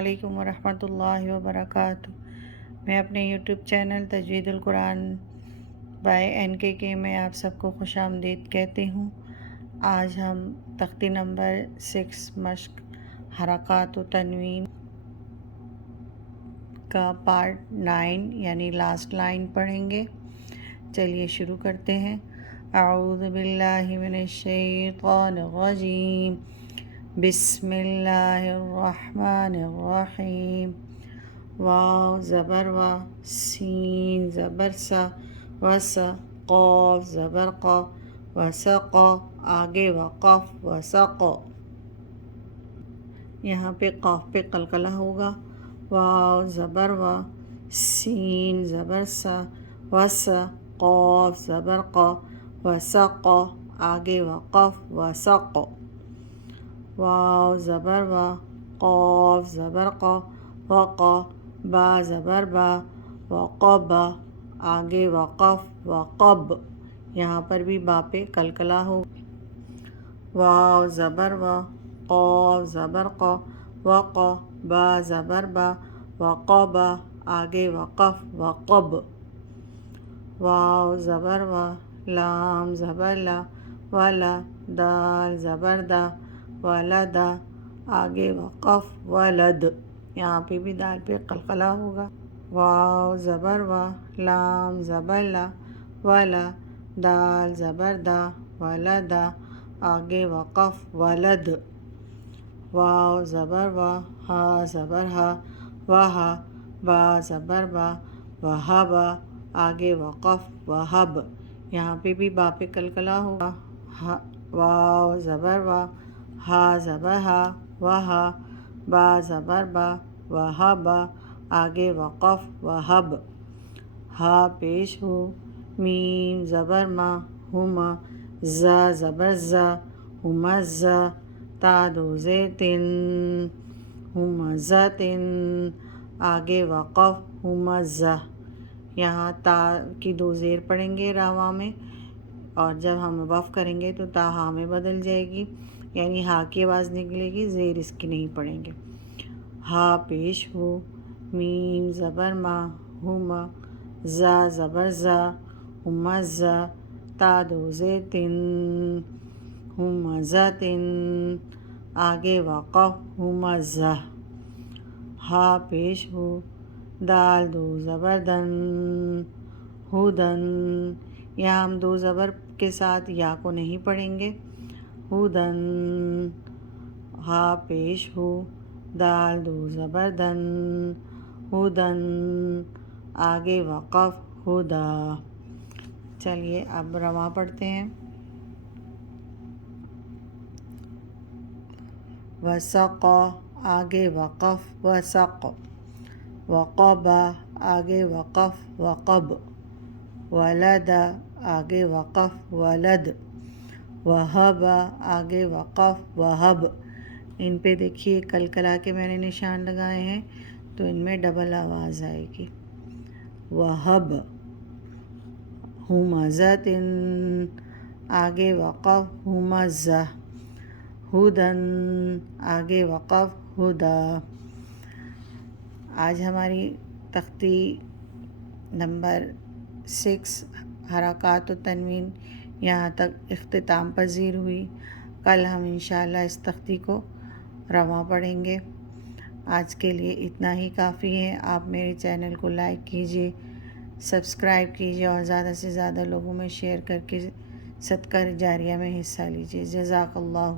علیکم ورحمۃ اللہ وبرکاتہ۔ میں اپنے یوٹیوب چینل تجوید القرآن بائی NKK میں آپ سب کو خوش آمدید کہتی ہوں۔ آج ہم تختی نمبر 6 مشق حرکات و تنوین کا پارٹ 9 یعنی لاسٹ لائن پڑھیں گے۔ چلیے شروع کرتے ہیں۔ اعوذ باللہ من الشیطان الرجیم، بسم اللہ الرحمن الرحیم۔ واو زبر وا، سین زبر سا، وس قاف زبر قا، وسق آگے وقف وسق، یہاں پہ قاف پہ قلقلہ ہوگا۔ واو زبر وا، سین زبر سا، وس قاف زبر قا، وسق آگے وقف وسق۔ واو زبر وا، قاف زبر قا، وقا با زبر با، وقب آگے وقف وقب، یہاں پر بھی با پہ قلقلہ ہو۔ واو زبر وا، قاف زبر قا، وقا با زبر با، وقب آگے وقف وقب۔ واو زبر وا، لام زبر لا، ولا دال زبر دا، ولد آگے وقف ولد، یہاں پہ بھی دال پہ قلقلہ ہوگا۔ واو زبر وا، لام زبر لا، ولا دال زبر دا، ولد آگے وقف ولد۔ واو زبر وا، ہا زبر ہا، وہا با زبر با، وہب آگے وقف وہب، یہاں پہ بھی با پہ قلقلہ ہوگا۔ واو زبر وا، ہا زبر ہا، وہا با زبر با، وہب آگے وقف وہب۔ ہا پیش ہو، میم زبر ما، ہم ز زبر زا، ہمز تا دو زیر تن، ہمزتن آگے وقف ہمزہ، یہاں تا کی 2 زیر پڑیں گے راواں میں، اور جب ہم وقف کریں گے تو تا ہا میں بدل جائے گی، یعنی ہا کی آواز نکلے گی، زیر اس کی نہیں پڑیں گے۔ ہا پیش ہو، میم زبر ما، ہم ز زبر زا، ہمز تا 2 زیر تن، ہمزتن آگے وقف ہمزہ۔ ہا پیش ہو، دال 2 زبر دن، ہدن، یہاں ہم 2 زبر کے ساتھ یا کو نہیں پڑھیں گے۔ ہدن، ہا پیش ہو، دال 2 زبر دن، ہدن آگے وقف ہدا۔ چلیے اب رواں پڑھتے ہیں۔ وسق آگے وقف وسق، وقب آگے وقف وقب، ولد آگے وقف ولد، وہب آگے وقف وہب۔ ان پہ دیکھیے قلقلہ کے میں نے نشان لگائے ہیں، تو ان میں ڈبل آواز آئے گی۔ وہب، ہمزتن آگے وقف ہمزہ، ہدن آگے وقف ہدا۔ آج ہماری تختی نمبر 6 حرکات و تنوین یہاں تک اختتام پذیر ہوئی۔ کل ہم انشاءاللہ اس تختی کو رواں پڑھیں گے۔ آج کے لیے اتنا ہی کافی ہے۔ آپ میرے چینل کو لائک کیجیے، سبسکرائب کیجیے اور زیادہ سے زیادہ لوگوں میں شیئر کر کے صدقہ جاریہ میں حصہ لیجیے۔ جزاک اللہ۔